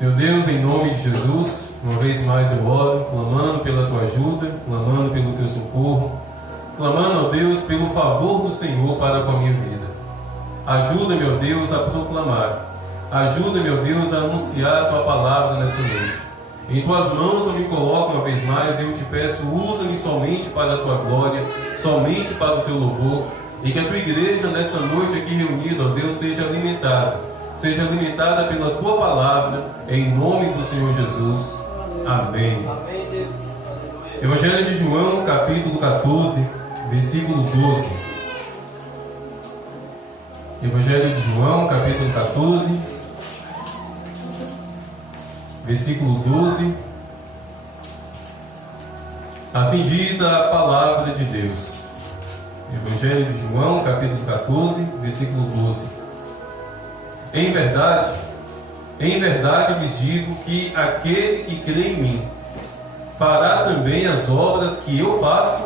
Meu Deus, em nome de Jesus, uma vez mais eu oro, clamando pela tua ajuda, clamando pelo teu socorro, clamando, ó Deus, pelo favor do Senhor para com a minha vida. Ajuda, meu Deus, a proclamar. Ajuda, meu Deus, a anunciar a tua palavra nessa noite. Em tuas mãos eu me coloco uma vez mais e eu te peço, usa-me somente para a tua glória, somente para o teu louvor, e que a tua igreja nesta noite aqui reunida, ó Deus, seja alimentada pela tua palavra, em nome do Senhor Jesus. Amém. Amém, Deus. Evangelho de João, capítulo 14, versículo 12. Evangelho de João, capítulo 14, versículo 12. Assim diz a palavra de Deus. Evangelho de João, capítulo 14, versículo 12. Em verdade lhes digo que aquele que crê em mim fará também as obras que eu faço,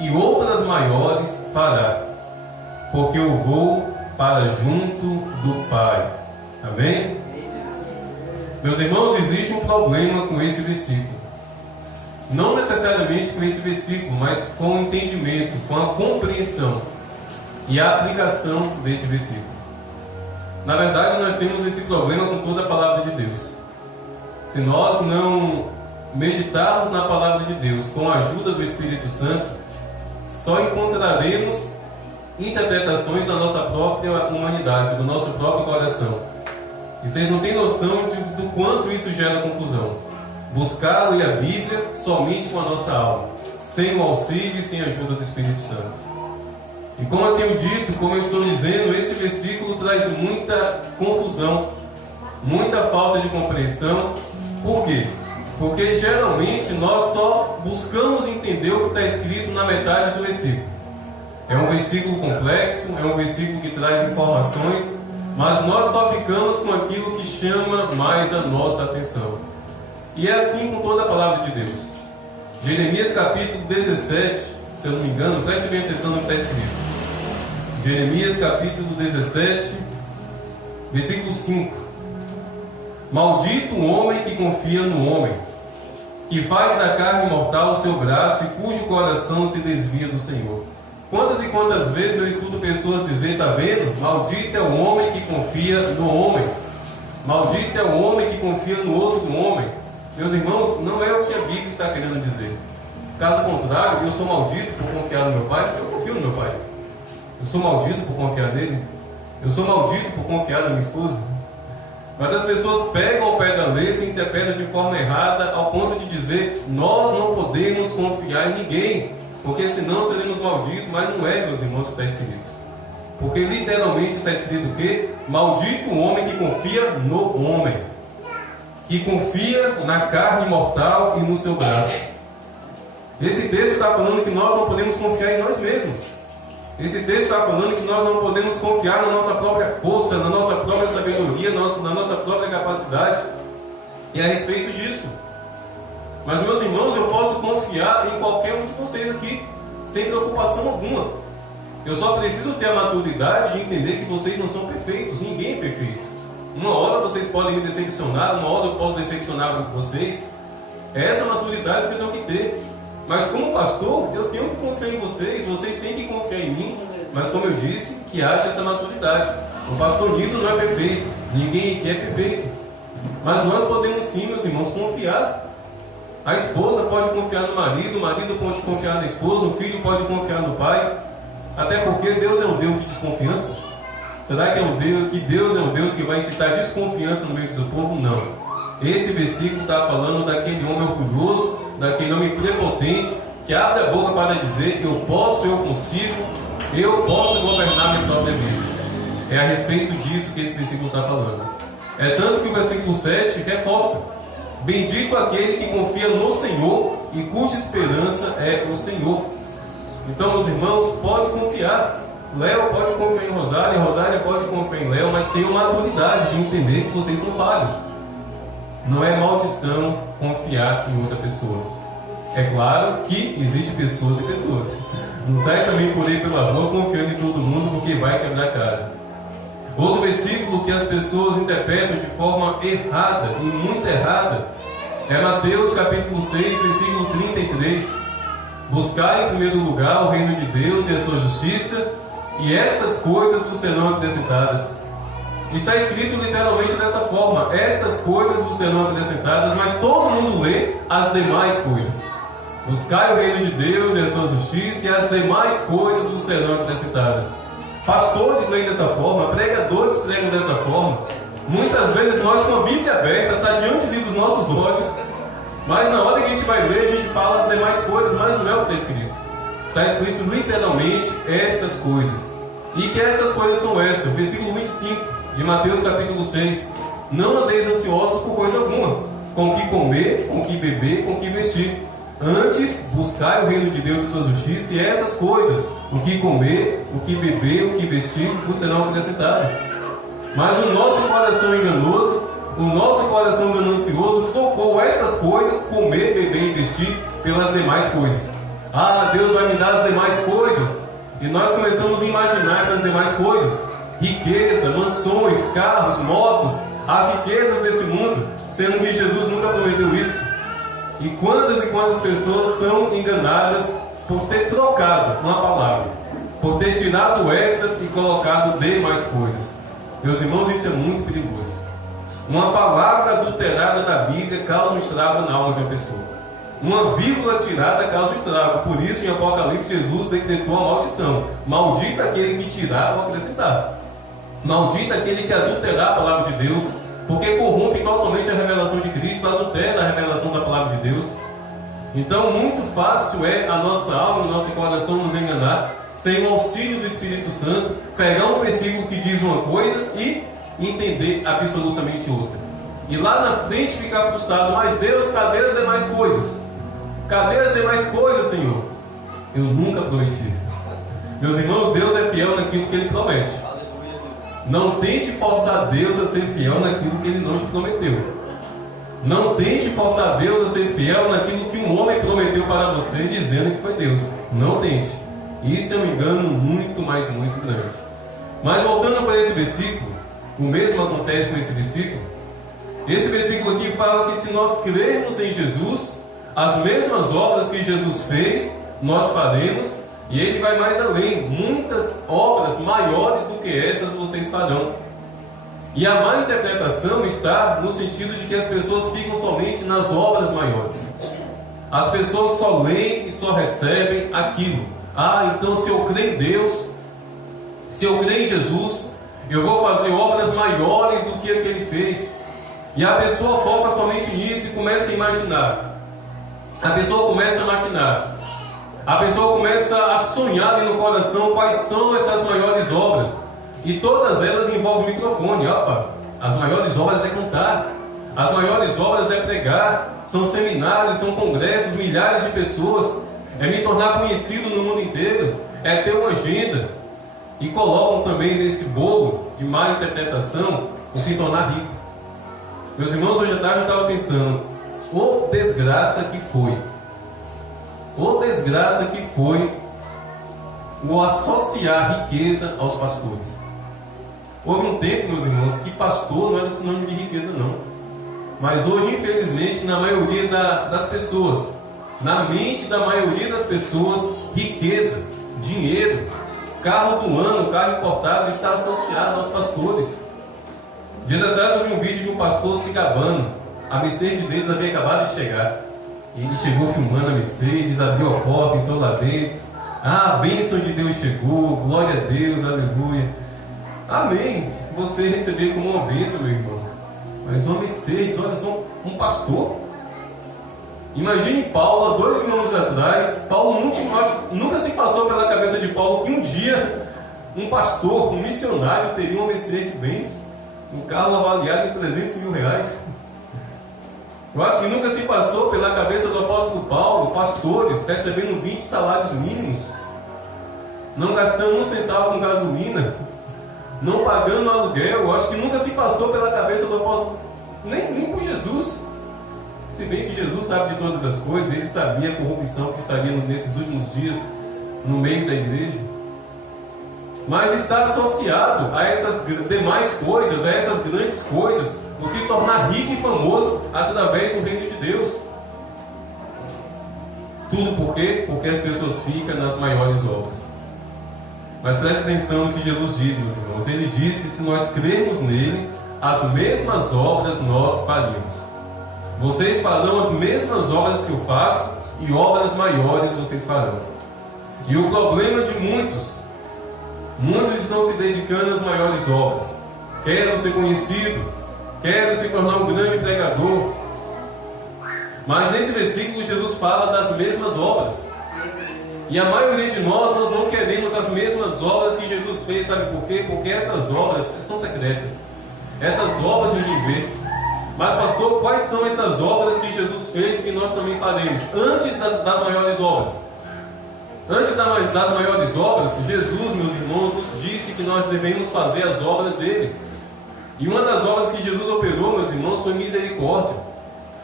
e outras maiores fará, porque eu vou para junto do Pai. Amém? Meus irmãos, existe um problema com esse versículo. Não necessariamente com esse versículo, mas com o entendimento, com a compreensão e a aplicação deste versículo. Na verdade, nós temos esse problema com toda a palavra de Deus. Se nós não meditarmos na palavra de Deus com a ajuda do Espírito Santo, só encontraremos interpretações da nossa própria humanidade, do nosso próprio coração. E vocês não têm noção do quanto isso gera confusão. Buscar ler a Bíblia somente com a nossa alma, sem o auxílio e sem a ajuda do Espírito Santo. E como eu tenho dito, como eu estou dizendo, esse versículo traz muita confusão, muita falta de compreensão. Por quê? Porque geralmente nós só buscamos entender o que está escrito na metade do versículo. É um versículo complexo, é um versículo que traz informações, mas nós só ficamos com aquilo que chama mais a nossa atenção. E é assim com toda a palavra de Deus. Jeremias capítulo 17, se eu não me engano, preste bem atenção no que está escrito. Jeremias capítulo 17, versículo 5. Maldito o homem que confia no homem, que faz da carne mortal o seu braço e cujo coração se desvia do Senhor. Quantas e quantas vezes eu escuto pessoas dizer, está vendo? Maldito é o homem que confia no homem. Maldito é o homem que confia no outro homem. Meus irmãos, não é o que a Bíblia está querendo dizer. Caso contrário, eu sou maldito por confiar no meu pai, eu confio no meu pai. Eu sou maldito por confiar nele? Eu sou maldito por confiar na minha esposa? Mas as pessoas pegam ao pé da letra e interpretam de forma errada, ao ponto de dizer, nós não podemos confiar em ninguém, porque senão seremos malditos. Mas não é, meus irmãos, que está escrito. Porque literalmente está escrito o quê? Maldito o homem que confia no homem, que confia na carne mortal e no seu braço. Esse texto está falando que nós não podemos confiar em nós mesmos. Esse texto está falando que nós não podemos confiar na nossa própria força, na nossa própria sabedoria, na nossa própria capacidade. E a respeito disso. Mas, meus irmãos, eu posso confiar em qualquer um de vocês aqui, sem preocupação alguma. Eu só preciso ter a maturidade de entender que vocês não são perfeitos. Ninguém é perfeito. Uma hora vocês podem me decepcionar, uma hora eu posso decepcionar vocês. É essa maturidade que eu tenho que ter. Mas como pastor, eu tenho que confiar em vocês, vocês têm que confiar em mim. Mas como eu disse, que haja essa maturidade. O pastor Nito não é perfeito, ninguém aqui é perfeito. Mas nós podemos sim, meus irmãos, confiar. A esposa pode confiar no marido, o marido pode confiar na esposa, o filho pode confiar no pai. Até porque Deus é um Deus de desconfiança. Será que Deus é um Deus que vai incitar desconfiança no meio do seu povo? Não. Esse versículo está falando daquele homem orgulhoso, daquele homem prepotente, que abre a boca para dizer, eu posso, eu consigo, eu posso governar minha própria vida. É a respeito disso que esse versículo está falando. É tanto que o versículo 7 reforça. Bendito aquele que confia no Senhor e cuja esperança é o Senhor. Então, meus irmãos, pode confiar. Léo pode confiar em Rosália, Rosália pode confiar em Léo, mas tenham maturidade de entender que vocês são falhos. Não é maldição confiar em outra pessoa. É claro que existem pessoas e pessoas. Não sai também por aí pela rua confiando em todo mundo porque vai quebrar a cara. Outro versículo que as pessoas interpretam de forma errada, e muito errada, é Mateus capítulo 6, versículo 33. Buscai em primeiro lugar o reino de Deus e a sua justiça, e estas coisas vos serão acrescentadas. Está escrito literalmente dessa forma: estas coisas vos serão acrescentadas, mas todo mundo lê as demais coisas. Buscai o reino de Deus e a sua justiça, e as demais coisas vos serão acrescentadas. Pastores leem dessa forma, pregadores pregam dessa forma. Muitas vezes nós, com a Bíblia aberta, está diante dos nossos olhos, mas na hora que a gente vai ler, a gente fala as demais coisas, mas não é o que está escrito. Está escrito literalmente estas coisas. E que estas coisas são essas? Versículo 25 de Mateus capítulo 6. Não andeis ansiosos por coisa alguma, com o que comer, com o que beber, com o que vestir. Antes, buscai o reino de Deus e sua justiça, e essas coisas, o que comer, o que beber, o que vestir, vos serão acrescentadas. Mas o nosso coração enganoso, o nosso coração ganancioso, trocou essas coisas, comer, beber e vestir, pelas demais coisas. Ah, Deus vai me dar as demais coisas. E nós começamos a imaginar essas demais coisas: riqueza, mansões, carros, motos, as riquezas desse mundo, sendo que Jesus nunca prometeu isso. E quantas pessoas são enganadas por ter trocado uma palavra, por ter tirado estas e colocado demais coisas. Meus irmãos, isso é muito perigoso. Uma palavra adulterada da Bíblia causa um estrago na alma de uma pessoa. Uma vírgula tirada causa um estrago. Por isso, em Apocalipse, Jesus decretou a maldição: maldito aquele que tirar ou acrescentar. Maldito aquele que adulterar a palavra de Deus, porque corrompe totalmente a revelação de Cristo, adultera a revelação da palavra de Deus. Então, muito fácil é a nossa alma e o nosso coração nos enganar, sem o auxílio do Espírito Santo, pegar um versículo que diz uma coisa e entender absolutamente outra. E lá na frente ficar frustrado: mas Deus, cadê as demais coisas? Cadê as demais coisas, Senhor? Eu nunca prometi. Meus irmãos, Deus é fiel naquilo que Ele promete. Não tente forçar Deus a ser fiel naquilo que Ele não te prometeu. Não tente forçar Deus a ser fiel naquilo que um homem prometeu para você, dizendo que foi Deus. Não tente. Isso é um engano muito, mas muito grande. Mas voltando para esse versículo, o mesmo acontece com esse versículo. Esse versículo aqui fala que se nós crermos em Jesus, as mesmas obras que Jesus fez, nós faremos. E ele vai mais além: muitas obras maiores do que estas vocês farão. E a má interpretação está no sentido de que as pessoas ficam somente nas obras maiores. As pessoas só leem e só recebem aquilo. Ah, então se eu crer em Deus, se eu crer em Jesus, eu vou fazer obras maiores do que a que Ele fez. E a pessoa foca somente nisso e começa a imaginar. A pessoa começa a maquinar. A pessoa começa a sonhar ali no coração quais são essas maiores obras. E todas elas envolvem o microfone. Opa, as maiores obras é cantar, as maiores obras é pregar, são seminários, são congressos, milhares de pessoas, é me tornar conhecido no mundo inteiro, é ter uma agenda. E colocam também nesse bolo de má interpretação o se tornar rico. Meus irmãos, hoje à tarde eu estava pensando: ô desgraça que foi, ô desgraça que foi o associar riqueza aos pastores. Houve um tempo, meus irmãos, que pastor não era sinônimo de riqueza, não. Mas hoje, infelizmente, na maioria das pessoas, na mente da maioria das pessoas, riqueza, dinheiro, carro do ano, carro importado está associado aos pastores. Dias atrás eu vi um vídeo de um pastor se gabando. A Mercedes deles havia acabado de chegar. Ele chegou filmando a Mercedes, abriu a porta, entrou lá dentro. Ah, a bênção de Deus chegou, glória a Deus, aleluia. Amém. Você receber como uma bênção, meu irmão. Mas uma Mercedes, olha só, um pastor. Imagine Paulo, há 2000 anos atrás. Paulo nunca se passou pela cabeça de Paulo que um dia um pastor, um missionário, teria uma Mercedes-Benz, um carro avaliado em 300 mil reais. Eu acho que nunca se passou pela cabeça do apóstolo Paulo, pastores recebendo 20 salários mínimos, não gastando um centavo com gasolina, não pagando aluguel. Eu acho que nunca se passou pela cabeça do apóstolo, nem por Jesus. Se bem que Jesus sabe de todas as coisas, ele sabia a corrupção que estaria nesses últimos dias no meio da igreja. mas está associado a essas demais coisas, a essas grandes coisas, o se tornar rico e famoso através do reino de Deus. Tudo por quê? Porque as pessoas ficam nas maiores obras. Mas preste atenção no que Jesus diz, meus irmãos. Ele diz que se nós crermos nele, as mesmas obras nós faríamos. Vocês farão as mesmas obras que eu faço, e obras maiores vocês farão. E o problema de muitos estão se dedicando às maiores obras. Querem ser conhecidos, querem se tornar um grande pregador. Mas nesse versículo Jesus fala das mesmas obras. E a maioria de nós não queremos as mesmas obras que Jesus fez. Sabe por quê? Porque essas obras são secretas. Essas obras de viver. Mas pastor, quais são essas obras que Jesus fez que nós também faremos? Antes das maiores obras. Antes das maiores obras, Jesus, meus irmãos, nos disse que nós devemos fazer as obras dele. E uma das obras que Jesus operou, meus irmãos, foi misericórdia.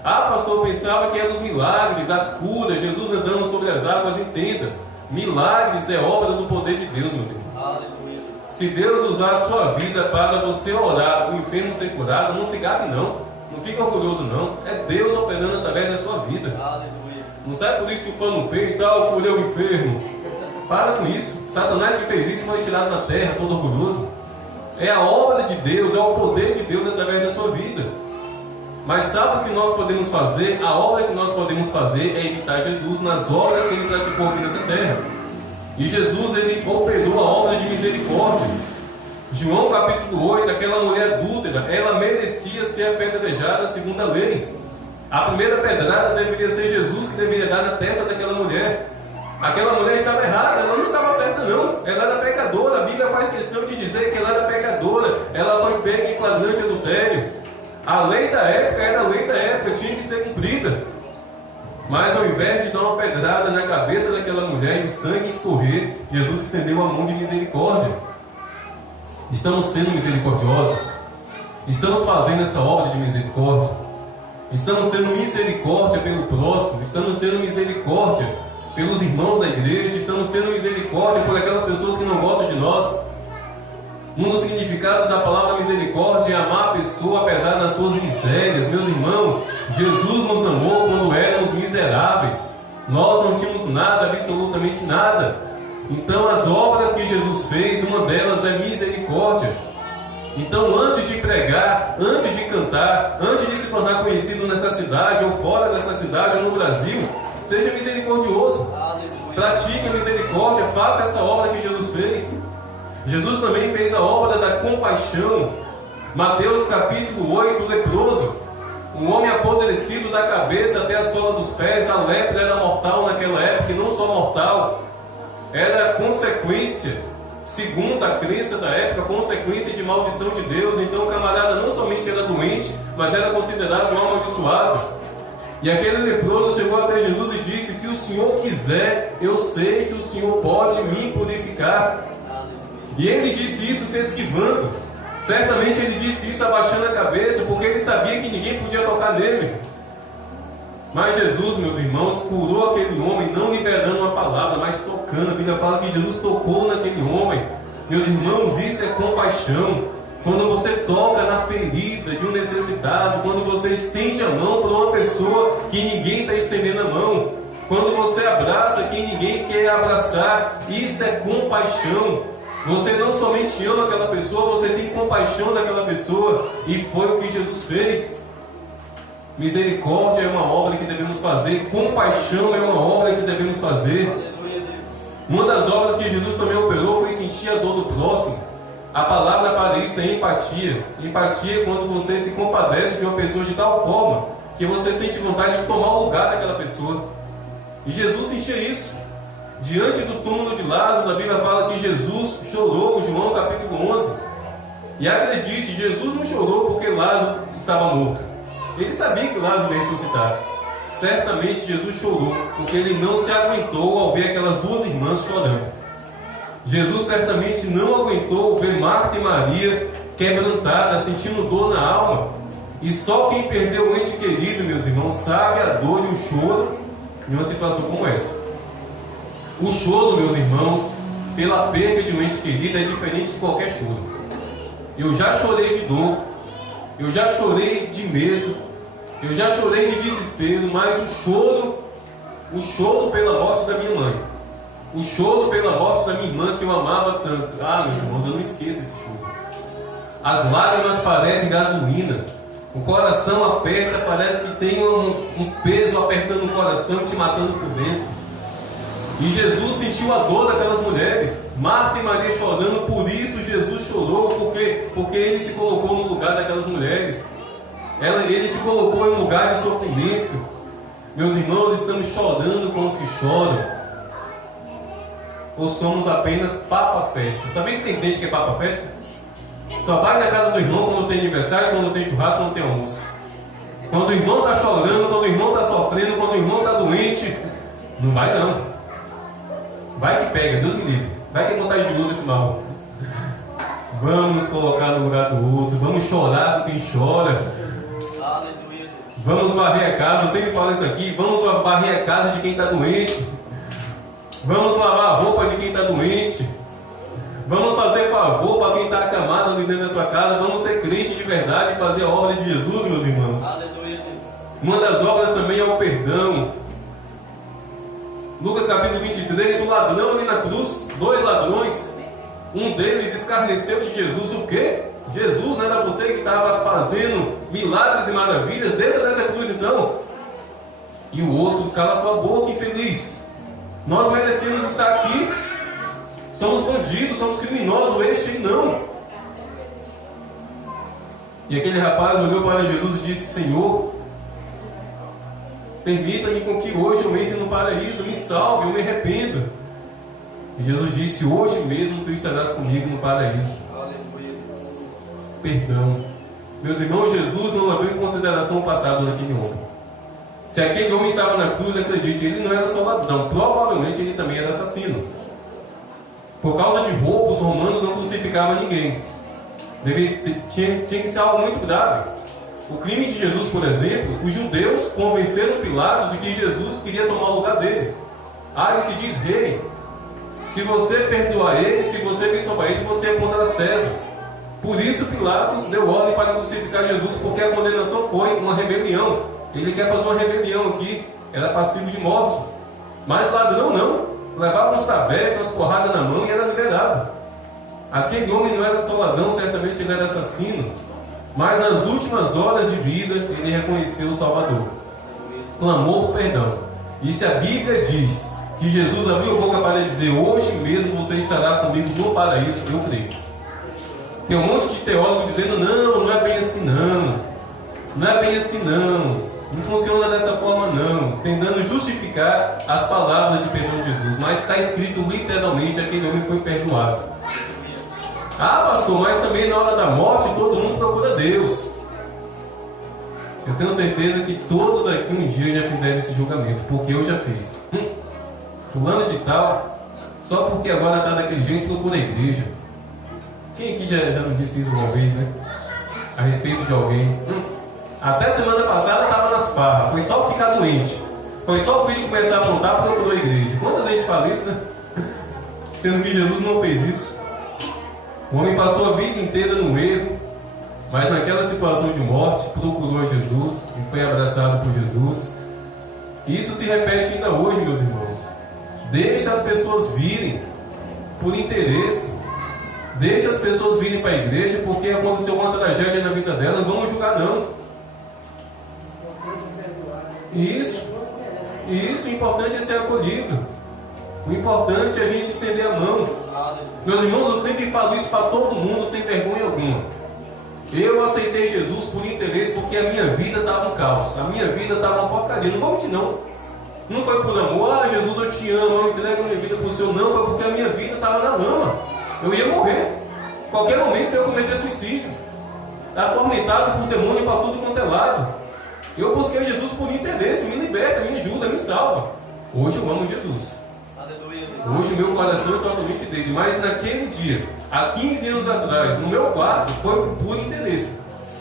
Ah, pastor, eu pensava que eram os milagres, as curas, Jesus andando sobre as águas. Entenda, milagres é obra do poder de Deus, meus irmãos. Aleluia. Se Deus usar a sua vida para você orar, o enfermo ser curado, não se gabe não. Não fica orgulhoso não. É Deus operando através da sua vida. Aleluia. Não sai por isso que fala no peito, eu curei o enfermo. Para com isso. Satanás que fez isso foi tirado na terra, todo orgulhoso. É a obra de Deus, é o poder de Deus através da sua vida. Mas sabe o que nós podemos fazer? A obra que nós podemos fazer é imitar Jesus nas obras que ele praticou aqui nessa terra. E Jesus, ele operou a obra de misericórdia. João capítulo 8, aquela mulher adúltera, ela merecia ser apedrejada segundo a lei. A primeira pedrada deveria ser Jesus que deveria dar na testa daquela mulher. Aquela mulher estava errada, ela não estava certa não. Ela era pecadora, a Bíblia faz questão de dizer que ela era pecadora. Ela foi pega em flagrante adultério. A lei da época era a lei da época, tinha que ser cumprida. Mas ao invés de dar uma pedrada na cabeça daquela mulher e o sangue escorrer, Jesus estendeu a mão de misericórdia. Estamos sendo misericordiosos? Estamos fazendo essa obra de misericórdia? Estamos tendo misericórdia pelo próximo? Estamos tendo misericórdia pelos irmãos da igreja? Estamos tendo misericórdia por aquelas pessoas que não gostam de nós? Um dos significados da palavra misericórdia é amar a pessoa apesar das suas misérias. Meus irmãos, Jesus nos amou quando éramos miseráveis. Nós não tínhamos nada, absolutamente nada. Então as obras que Jesus fez, uma delas é misericórdia. Então antes de pregar, antes de cantar, antes de se tornar conhecido nessa cidade, ou fora dessa cidade, ou no Brasil, seja misericordioso. Pratique a misericórdia, faça essa obra que Jesus fez. Jesus também fez a obra da compaixão. Mateus capítulo 8, o leproso, um homem apodrecido da cabeça até a sola dos pés. A lepra era mortal naquela época, e não só mortal, era consequência, segundo a crença da época, consequência de maldição de Deus. Então o camarada não somente era doente, mas era considerado um amaldiçoado. E aquele leproso chegou até Jesus e disse: se o Senhor quiser, eu sei que o Senhor pode me purificar. E ele disse isso se esquivando. Certamente ele disse isso abaixando a cabeça, porque ele sabia que ninguém podia tocar nele. Mas Jesus, meus irmãos, curou aquele homem, não liberando uma palavra, mas tocando. A Bíblia fala que Jesus tocou naquele homem. Meus irmãos, isso é compaixão. Quando você toca na ferida de um necessitado, quando você estende a mão para uma pessoa que ninguém está estendendo a mão, quando você abraça quem ninguém quer abraçar, isso é compaixão. Você não somente ama aquela pessoa, você tem compaixão daquela pessoa. E foi o que Jesus fez. Misericórdia é uma obra que devemos fazer. Compaixão é uma obra que devemos fazer. Uma das obras que Jesus também operou foi sentir a dor do próximo. A palavra para isso é empatia. Empatia é quando você se compadece de uma pessoa de tal forma que você sente vontade de tomar o lugar daquela pessoa. E Jesus sentia isso. Diante do túmulo de Lázaro, a Bíblia fala que Jesus chorou, João capítulo 11. E acredite, Jesus não chorou porque Lázaro estava morto. Ele sabia que Lázaro ia ressuscitar. Certamente Jesus chorou porque ele não se aguentou ao ver aquelas duas irmãs chorando. Jesus certamente não aguentou ver Marta e Maria quebrantadas, sentindo dor na alma. E só quem perdeu um ente querido, meus irmãos, sabe a dor de um choro em uma situação como essa. O choro, meus irmãos, pela perda de um ente querido é diferente de qualquer choro. Eu já chorei de dor, eu já chorei de medo, eu já chorei de desespero, mas o choro pela morte da minha mãe, o choro pela morte da minha irmã que eu amava tanto, meus irmãos, eu não esqueço esse choro. As lágrimas parecem gasolina, o coração aperta, parece que tem um peso apertando o coração e te matando por dentro. E Jesus sentiu a dor daquelas mulheres, Marta e Maria chorando, por isso Jesus chorou, porque Ele se colocou no lugar daquelas mulheres. Ele se colocou em um lugar de sofrimento. Meus irmãos, estamos chorando com os que choram? Ou somos apenas papa-festa? Sabia que tem gente que é papa-festa? Só vai na casa do irmão quando tem aniversário, quando tem churrasco, quando tem almoço. Quando o irmão está chorando, quando o irmão está sofrendo, quando o irmão está doente, não vai não. Vai que pega, Deus me livre. Vai que é contagioso esse mal. Vamos colocar no lugar do outro. Vamos chorar com quem chora. Vamos varrer a casa. Eu sempre falo isso aqui. Vamos varrer a casa de quem está doente. Vamos lavar a roupa de quem está doente. Vamos fazer favor para quem está acamado ali dentro da sua casa. Vamos ser crente de verdade e fazer a obra de Jesus, meus irmãos. Uma das obras também é o perdão. Lucas capítulo 23, o ladrão ali na cruz, 2 ladrões, um deles escarneceu de Jesus. O quê? Jesus, não era você que estava fazendo milagres e maravilhas? Desça dessa cruz então. E o outro, cala tua boca, infeliz. Nós merecemos estar aqui. Somos bandidos, somos criminosos, este aí não. E aquele rapaz olhou para Jesus e disse: Senhor, permita-me com que hoje eu entre no paraíso, me salve, eu me arrependo. E Jesus disse: hoje mesmo tu estarás comigo no paraíso. Perdão. Meus irmãos, Jesus não levou em consideração o passado daquele homem. Se aquele homem estava na cruz, acredite, ele não era só ladrão, provavelmente ele também era assassino. Por causa de roubos, os romanos não crucificavam ninguém. Tinha que ser algo muito grave. O crime de Jesus, por exemplo, os judeus convenceram Pilatos de que Jesus queria tomar o lugar dele. Ele se diz rei. Se você perdoar ele, se você abençoar ele, você é contra César. Por isso Pilatos deu ordem para crucificar Jesus, porque a condenação foi uma rebelião. Ele quer fazer uma rebelião aqui, era passivo de morte. Mas ladrão não. Levava uns tabefes, umas porradas na mão e era liberado. Aquele homem não era só ladrão, certamente ele era assassino. Mas nas últimas horas de vida, ele reconheceu o Salvador. Clamou por perdão. E se a Bíblia diz que Jesus abriu a boca para dizer: hoje mesmo você estará comigo no paraíso, eu creio. Tem um monte de teólogo dizendo: não é bem assim não. Não é bem assim não. Não funciona dessa forma não. Tentando justificar as palavras de perdão de Jesus. Mas está escrito literalmente: aquele homem foi perdoado. Pastor, mas também na hora da morte todo mundo procura Deus. Eu tenho certeza que todos aqui um dia já fizeram esse julgamento, porque eu já fiz. Fulano de tal, só porque agora está daquele jeito, procura a igreja. Quem aqui já me disse isso uma vez, né? A respeito de alguém. Até semana passada estava nas farras, foi só ficar doente. Foi só o filho começar a aprontar, procurou a igreja. Quanta gente fala isso, né? Sendo que Jesus não fez isso. O homem passou a vida inteira no erro, mas naquela situação de morte procurou a Jesus e foi abraçado por Jesus. E isso se repete ainda hoje, meus irmãos. Deixa as pessoas virem por interesse. Deixa as pessoas virem para a igreja porque aconteceu uma tragédia na vida delas. Não vamos julgar não. Isso, o importante é ser acolhido. O importante é a gente estender a mão. Meus irmãos, eu sempre falo isso para todo mundo sem vergonha alguma. Eu aceitei Jesus por interesse porque a minha vida estava um caos. A minha vida estava uma porcaria. Não vou mentir não. Não foi por amor: Jesus, eu te amo, eu entrego a minha vida para o Senhor. Não, foi porque a minha vida estava na lama. Eu ia morrer. Qualquer momento eu ia cometer suicídio. Atormentado por demônio para tudo quanto é lado. Eu busquei Jesus por interesse. Me liberta, me ajuda, me salva. Hoje eu amo Jesus. Hoje o meu coração é totalmente dele. Mas naquele dia, há 15 anos atrás, no meu quarto, foi por interesse.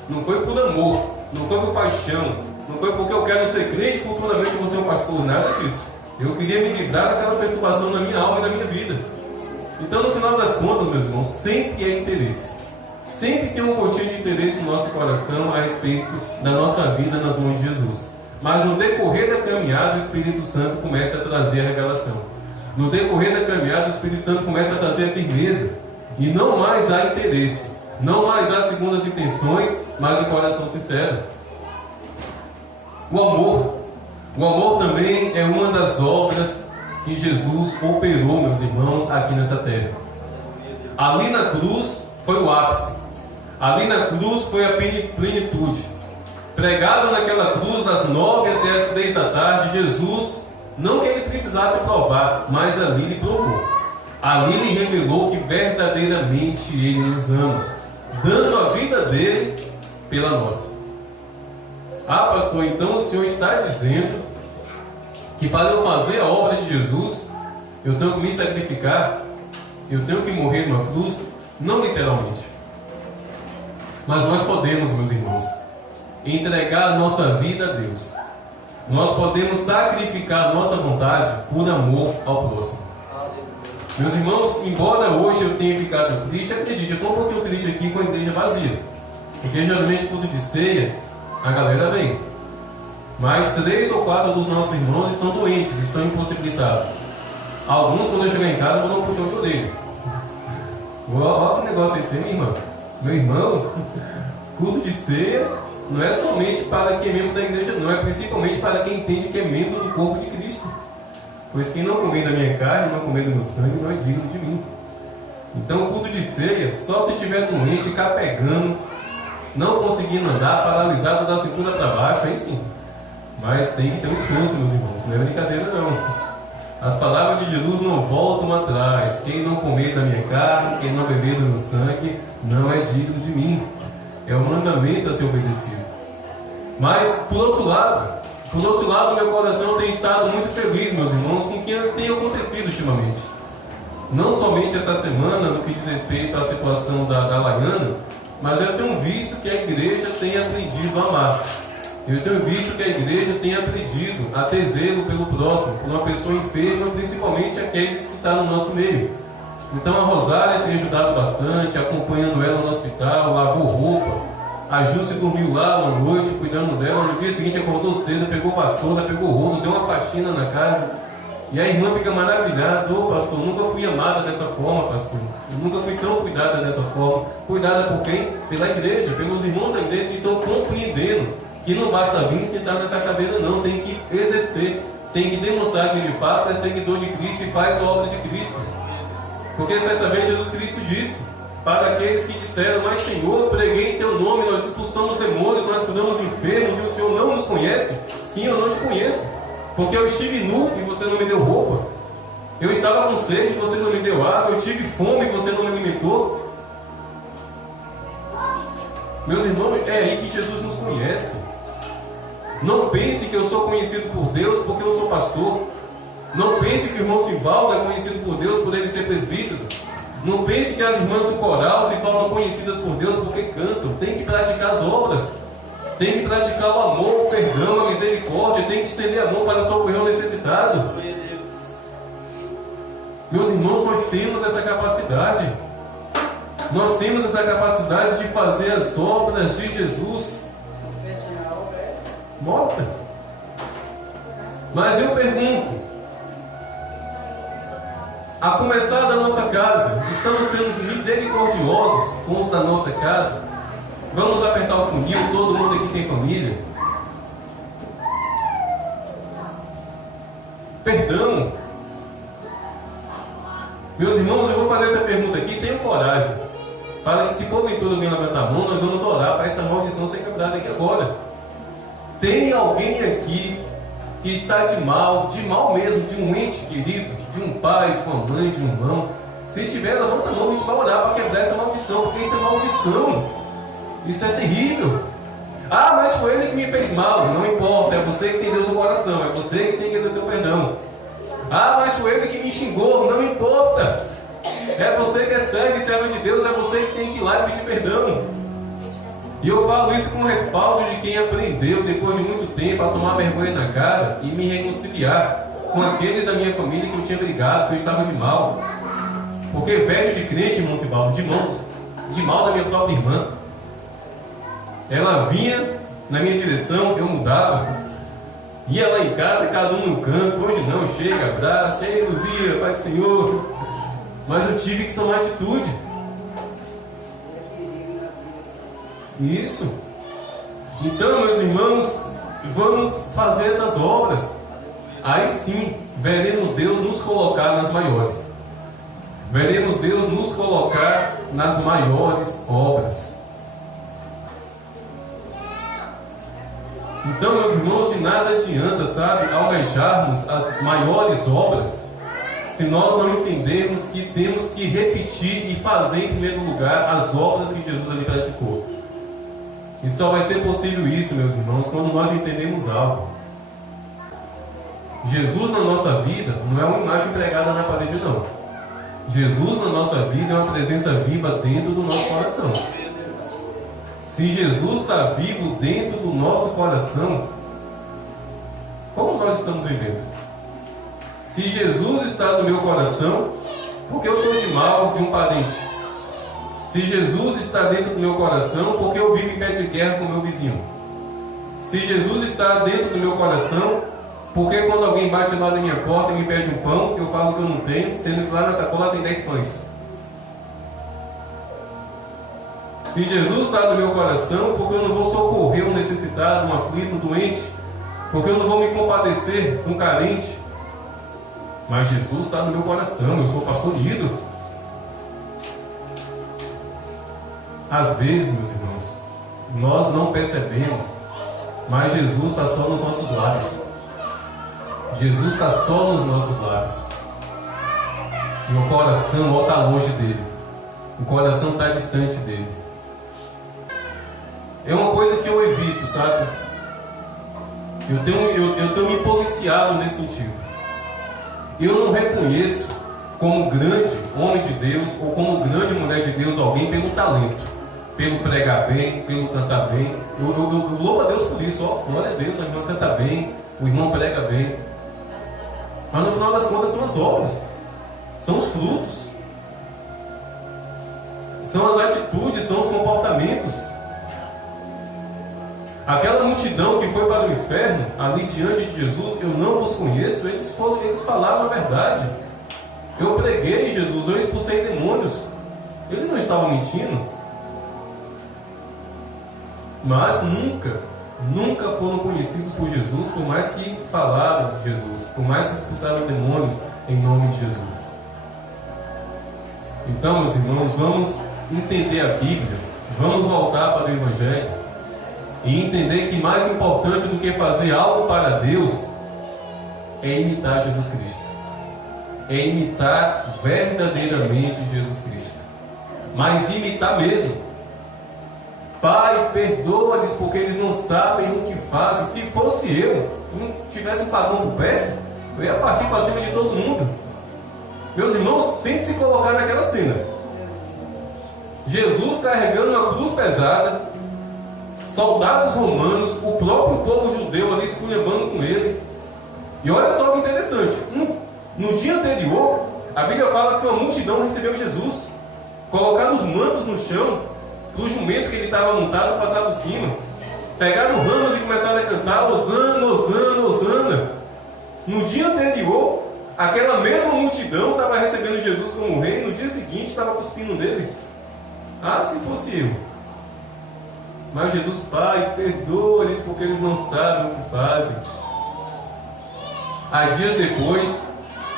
Não foi por amor. Não foi por paixão. Não foi porque eu quero ser crente, futuramente eu vou ser um pastor. Nada disso. Eu queria me livrar daquela perturbação na minha alma e na minha vida. Então, no final das contas, meus irmãos, sempre é interesse. Sempre tem um pouquinho de interesse no nosso coração a respeito da nossa vida nas mãos de Jesus. Mas no decorrer da caminhada, o Espírito Santo começa a trazer a revelação. No decorrer da caminhada, o Espírito Santo começa a trazer a firmeza. E não mais há interesse. Não mais há segundas intenções, mas o coração sincero. O amor. O amor também é uma das obras que Jesus operou, meus irmãos, aqui nessa terra. Ali na cruz foi o ápice. Ali na cruz foi a plenitude. Pregado naquela cruz das 9 até as 3 da tarde, Jesus, não que ele precisasse provar, mas ali ele provou. Ali ele revelou que verdadeiramente ele nos ama, dando a vida dele pela nossa. Ah, pastor, então o Senhor está dizendo que para eu fazer a obra de Jesus, eu tenho que me sacrificar, eu tenho que morrer numa cruz? Não literalmente. Mas nós podemos, meus irmãos, entregar a nossa vida a Deus. Nós podemos sacrificar a nossa vontade por amor ao próximo. Meus irmãos, embora hoje eu tenha ficado triste, acredite, eu estou um pouquinho triste aqui com a igreja vazia. Porque geralmente culto de ceia, a galera vem. Mas 3 ou 4 dos nossos irmãos estão doentes, estão impossibilitados. Alguns, quando eu chegar em casa, vão dar um puxão de orelha. Olha que negócio é esse, minha irmã. Meu irmão, culto de ceia não é somente para quem é membro da igreja, não. É principalmente para quem entende que é membro do corpo de Cristo. Pois quem não comer da minha carne, não comer do meu sangue, não é digno de mim. Então o culto de ceia, só se estiver doente, capegando, não conseguindo andar, paralisado da cintura para baixo, aí sim. Mas tem que ter um esforço, meus irmãos, não é brincadeira não. As palavras de Jesus não voltam atrás. Quem não comer da minha carne, quem não beber do meu sangue, não é digno de mim. É um mandamento a ser obedecido. Mas, por outro lado, meu coração tem estado muito feliz, meus irmãos, com o que tem acontecido ultimamente. Não somente essa semana, no que diz respeito à situação da Laiana, mas eu tenho visto que a igreja tem aprendido a amar. Eu tenho visto que a igreja tem aprendido a ter zelo pelo próximo, por uma pessoa enferma, principalmente aqueles que estão no nosso meio. Então a Rosália tem ajudado bastante, acompanhando ela no hospital, lavou roupa. A Júcia dormiu lá uma noite, cuidando dela. No dia seguinte acordou cedo, pegou vassoura, pegou rolo, deu uma faxina na casa. E a irmã fica maravilhada: ô pastor, nunca fui amada dessa forma, pastor. Eu nunca fui tão cuidada dessa forma. Cuidada por quem? Pela igreja, pelos irmãos da igreja que estão compreendendo que não basta vir e sentar nessa cadeira, não. Tem que exercer, tem que demonstrar que de fato é seguidor de Cristo e faz a obra de Cristo. Porque certamente Jesus Cristo disse para aqueles que disseram: mas Senhor, preguei em teu nome, nós expulsamos demônios, nós curamos enfermos, e o Senhor não nos conhece? Sim, eu não te conheço, porque eu estive nu e você não me deu roupa. Eu estava com sede e você não me deu água. Eu tive fome e você não me alimentou. Meus irmãos, é aí que Jesus nos conhece. Não pense que eu sou conhecido por Deus porque eu sou pastor. Não pense que o irmão Sivaldo é conhecido por Deus por ele ser presbítero. Não pense que as irmãs do coral se tornam conhecidas por Deus porque cantam. Tem que praticar as obras. Tem que praticar o amor, o perdão, a misericórdia. Tem que estender a mão para socorrer o necessitado. Meus irmãos, nós temos essa capacidade. Nós temos essa capacidade de fazer as obras de Jesus. Morta. Mas eu pergunto, a começar da nossa casa, estamos sendo misericordiosos com os da nossa casa? Vamos apertar o funil, todo mundo aqui tem família? Perdão. Meus irmãos, eu vou fazer essa pergunta aqui, tenham coragem, para que se porventura alguém levantar a mão, nós vamos orar para essa maldição ser quebrada aqui agora. Tem alguém aqui que está de mal mesmo, de um ente querido, de um pai, de uma mãe, de um irmão? Se tiver, levanta a mão, a gente vai orar para quebrar essa maldição, porque isso é maldição. Isso é terrível. Ah, mas foi ele que me fez mal. Não importa, é você que tem Deus no coração, é você que tem que exercer o perdão. Ah, mas foi ele que me xingou. Não importa, é você que é servo e servo de Deus, é você que tem que ir lá e pedir perdão. E eu falo isso com respaldo de quem aprendeu, depois de muito tempo, a tomar vergonha na cara e me reconciliar com aqueles da minha família que eu tinha brigado, que eu estava de mal. Porque velho de crente, irmão Sibaldo, de mal da minha própria irmã. Ela vinha na minha direção, eu mudava. Ia lá em casa, cada um no canto. Hoje não, chega, abraça, ei Luzia, Pai do Senhor. Mas eu tive que tomar atitude. Isso. Então, meus irmãos, vamos fazer essas obras. Aí sim, veremos Deus nos colocar nas maiores. Veremos Deus nos colocar nas maiores obras. Então, meus irmãos, de nada adianta, sabe, almejarmos as maiores obras, se nós não entendermos que temos que repetir e fazer em primeiro lugar as obras que Jesus ali praticou. E só vai ser possível isso, meus irmãos, quando nós entendemos algo. Jesus na nossa vida não é uma imagem pregada na parede, não. Jesus na nossa vida é uma presença viva dentro do nosso coração. Se Jesus está vivo dentro do nosso coração, como nós estamos vivendo? Se Jesus está no meu coração, porque eu estou de mal de um parente. Se Jesus está dentro do meu coração, porque eu vivo em pé de guerra com o meu vizinho. Se Jesus está dentro do meu coração, porque quando alguém bate lá na minha porta e me pede um pão, eu falo que eu não tenho, sendo que lá na sacola tem 10 pães. Se Jesus está no meu coração, porque eu não vou socorrer um necessitado, um aflito, um doente, porque eu não vou me compadecer com um carente. Mas Jesus está no meu coração, eu sou pastor unido. Às vezes, meus irmãos, nós não percebemos, mas Jesus está só nos nossos lábios. Jesus está só nos nossos lábios. E o coração está longe dele. O coração está distante dele. É uma coisa que eu evito, sabe? Eu tenho me policiado nesse sentido. Eu não reconheço como grande homem de Deus ou como grande mulher de Deus alguém pelo talento, pelo pregar bem, pelo cantar bem. Eu louvo a Deus por isso. Glória a Deus, a irmã canta bem, o irmão prega bem. Mas no final das contas são as obras, são os frutos, são as atitudes, são os comportamentos. Aquela multidão que foi para o inferno, ali diante de Jesus, eu não vos conheço, eles falaram a verdade. Eu preguei Jesus, eu expulsei demônios. Eles não estavam mentindo. Mas nunca foram conhecidos por Jesus, por mais que falaram de Jesus, por mais que expulsaram demônios em nome de Jesus. Então, meus irmãos, vamos entender a Bíblia, vamos voltar para o Evangelho e entender que mais importante do que fazer algo para Deus é imitar Jesus Cristo. É imitar verdadeiramente Jesus Cristo. Mas imitar mesmo. Pai, perdoa-lhes porque eles não sabem o que fazem. Se fosse eu, não tivesse um facão no pé, eu ia partir para cima de todo mundo. Meus irmãos, tem que se colocar naquela cena. Jesus carregando uma cruz pesada, soldados romanos, o próprio povo judeu ali esculhambando com ele. E olha só que interessante. No dia anterior, a Bíblia fala que uma multidão recebeu Jesus. Colocaram os mantos no chão, para o jumento que ele estava montado passar por cima. Pegaram ramos e começaram a cantar Hosana, Hosana, Hosana. No dia anterior, aquela mesma multidão estava recebendo Jesus como rei. No dia seguinte estava cuspindo nele. Ah, se fosse eu. Mas Jesus, Pai, perdoa-lhes porque eles não sabem o que fazem. Aí dias depois,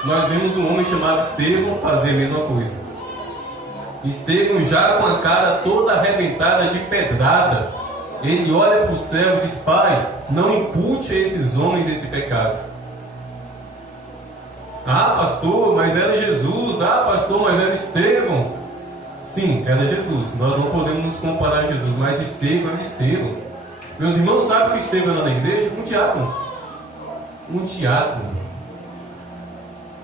nós vimos um homem chamado Estevão fazer a mesma coisa. Estevão já com a cara toda arrebentada de pedrada, ele olha para o céu e diz: Pai, não impute a esses homens esse pecado. Ah, pastor, mas era Jesus. Ah, pastor, mas era Estevão. Sim, era Jesus. Nós não podemos nos comparar a Jesus, mas Estevão era Estevão. Meus irmãos, sabem o que Estevão era na igreja? Um diácono. Um diácono.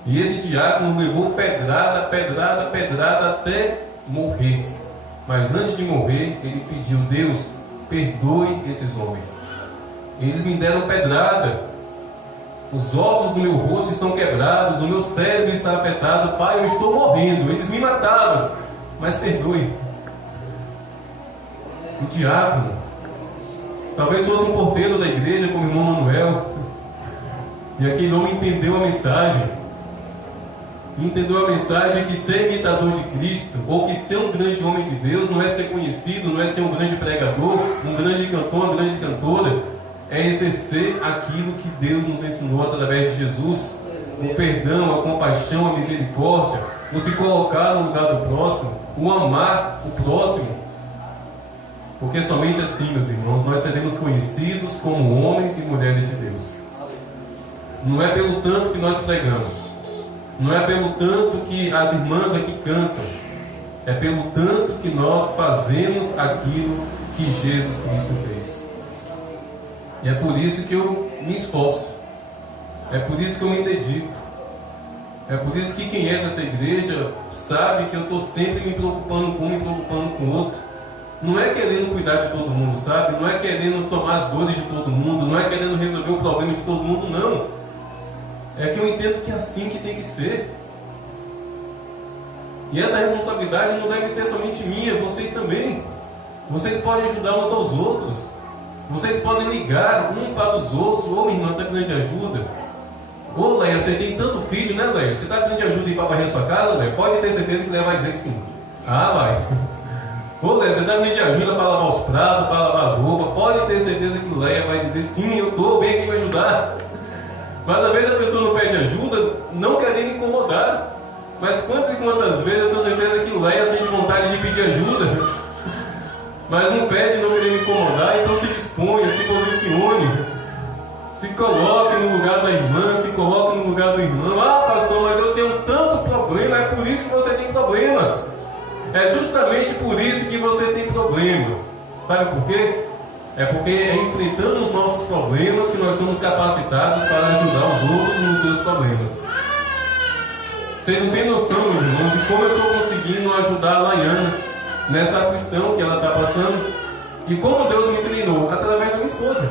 E esse diácono levou pedrada, pedrada, pedrada até morrer. Mas antes de morrer, ele pediu: Deus, perdoe esses homens. Eles me deram pedrada. os ossos do meu rosto estão quebrados, o meu cérebro está afetado, Pai, eu estou morrendo, eles me mataram, mas perdoe. O diácono, talvez fosse um porteiro da igreja como o irmão Manuel, e aquele homem entendeu a mensagem. Entendeu a mensagem que ser imitador de Cristo, ou que ser um grande homem de Deus, não é ser conhecido, não é ser um grande pregador, um grande cantor, uma grande cantora, é exercer aquilo que Deus nos ensinou através de Jesus: o perdão, a compaixão, a misericórdia, o se colocar no lugar do próximo, o amar o próximo. Porque somente assim, meus irmãos, nós seremos conhecidos como homens e mulheres de Deus. Não é pelo tanto que nós pregamos, não é pelo tanto que as irmãs aqui cantam, é pelo tanto que nós fazemos aquilo que Jesus Cristo fez. E é por isso que eu me esforço, é por isso que eu me dedico, é por isso que quem é dessa igreja sabe que eu estou sempre me preocupando com um, me preocupando com o outro. Não é querendo cuidar de todo mundo, sabe? Não é querendo tomar as dores de todo mundo, não é querendo resolver o problema de todo mundo, não. É que eu entendo que é assim que tem que ser. E essa responsabilidade não deve ser somente minha, vocês também. Vocês podem ajudar uns aos outros. Vocês podem ligar um para os outros. Ô, minha irmã, está precisando de ajuda? Ô, Leia, você tem tanto filho, né, Leia? Você está precisando de ajuda para varrer a sua casa, Leia? Pode ter certeza que Leia vai dizer que sim. Ah, vai. Ô, Leia, você está precisando de ajuda para lavar os pratos, para lavar as roupas? Pode ter certeza que Leia vai dizer sim, eu estou, vem aqui me ajudar. Mas às vezes a pessoa não pede ajuda, não querendo incomodar. Mas quantas e quantas vezes eu tenho certeza que Leia sente vontade de pedir ajuda, mas não pede, não querendo incomodar, então se disponha, se posicione, se coloque no lugar da irmã, se coloque no lugar do irmão. Ah, pastor, mas eu tenho tanto problema, é por isso que você tem problema. É justamente por isso que você tem problema. Sabe por quê? É porque é enfrentando os nossos problemas que nós somos capacitados para ajudar os outros nos seus problemas. Vocês não têm noção, meus irmãos, de como eu estou conseguindo ajudar a Laiana nessa aflição que ela está passando. E como Deus me treinou? Através da minha esposa.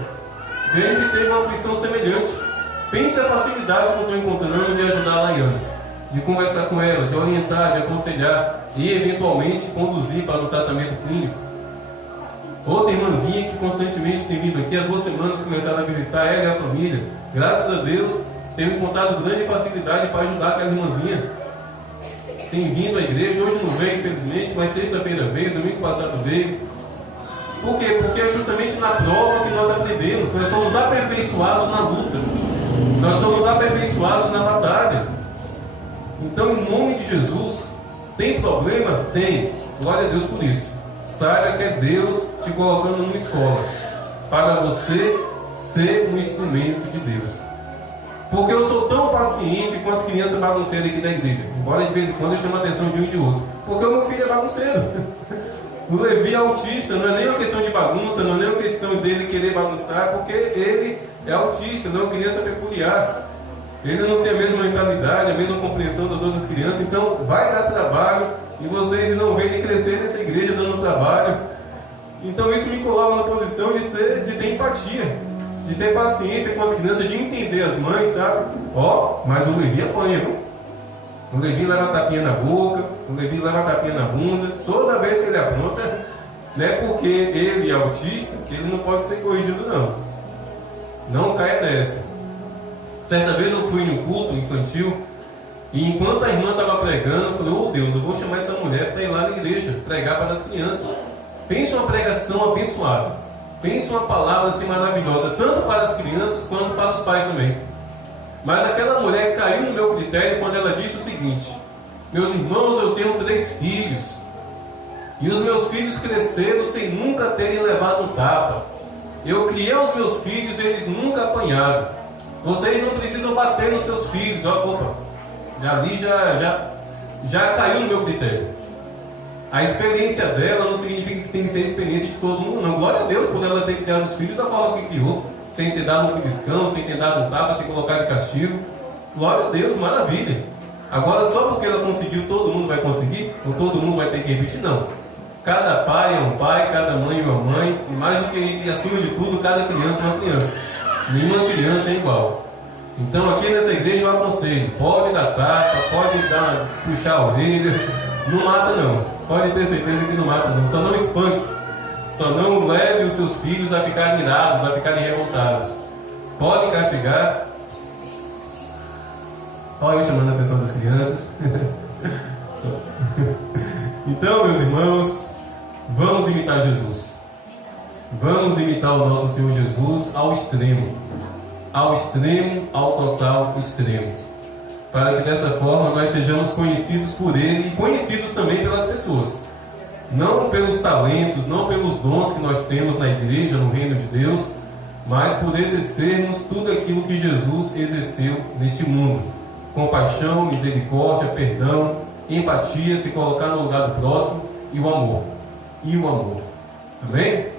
A gente teve uma aflição semelhante. Pense a facilidade que eu estou encontrando de ajudar a Laiana, de conversar com ela, de orientar, de aconselhar e eventualmente conduzir para o tratamento clínico. Outra irmãzinha que constantemente tem vindo aqui, há 2 semanas começaram a visitar ela e a família. Graças a Deus, tenho encontrado grande facilidade para ajudar aquela irmãzinha. Tem vindo à igreja, hoje não veio infelizmente, mas sexta-feira veio, domingo passado veio. Por quê? Porque é justamente na prova que nós aprendemos. Nós somos aperfeiçoados na luta, nós somos aperfeiçoados na batalha. Então, em nome de Jesus, tem problema? Tem. Glória a Deus por isso. Saiba que é Deus te colocando numa escola para você ser um instrumento de Deus. Porque eu sou tão paciente com as crianças bagunceiras aqui da igreja, embora de vez em quando eu chame a atenção de um e de outro, porque o meu filho é bagunceiro. O Levi é autista, não é nem uma questão de bagunça, não é nem uma questão dele querer bagunçar, porque ele é autista, não é uma criança peculiar. Ele não tem a mesma mentalidade, a mesma compreensão das outras crianças, então vai dar trabalho. E vocês não veem ele crescer nessa igreja dando trabalho. Então isso me coloca na posição de ter empatia, de ter paciência com as crianças, de entender as mães, sabe? Mas o Levi apanha, viu? O Levi leva tapinha na boca, o Levi leva tapinha na bunda, toda vez que ele apronta, não é porque ele é autista que ele não pode ser corrigido, não. Não caia dessa. Certa vez eu fui no culto infantil, e enquanto a irmã estava pregando, eu falei: oh Deus, eu vou chamar essa mulher para ir lá na igreja, pregar para as crianças. Pense uma pregação abençoada. Pense uma palavra assim maravilhosa, tanto para as crianças quanto para os pais também. Mas aquela mulher caiu no meu critério quando ela disse o seguinte: meus irmãos, eu tenho 3 filhos. E os meus filhos cresceram sem nunca terem levado um tapa. Eu criei os meus filhos e eles nunca apanharam. Vocês não precisam bater nos seus filhos. Opa, ali já caiu no meu critério. A experiência dela não significa que tem que ser a experiência de todo mundo, não. Glória a Deus por ela ter criado os filhos da forma que criou, sem ter dado um beliscão, sem ter dado um tapa, sem colocar de castigo. Glória a Deus, maravilha. Agora, só porque ela conseguiu, todo mundo vai conseguir? Ou todo mundo vai ter que repetir? Não. Cada pai é um pai, cada mãe é uma mãe, e mais do que acima de tudo, cada criança é uma criança. Nenhuma criança é igual. Então aqui nessa igreja eu aconselho, pode dar tapa, pode puxar a orelha, não mata não, pode ter certeza que não mata não, só não espanque, só não leve os seus filhos a ficarem irados, a ficarem revoltados. Pode castigar. Olha eu chamando a atenção das crianças. Então, meus irmãos, vamos imitar Jesus. Vamos imitar o nosso Senhor Jesus ao extremo, ao total extremo, para que dessa forma nós sejamos conhecidos por Ele e conhecidos também pelas pessoas, não pelos talentos, não pelos dons que nós temos na igreja, no reino de Deus, mas por exercermos tudo aquilo que Jesus exerceu neste mundo: compaixão, misericórdia, perdão, empatia, se colocar no lugar do próximo e o amor. Amém?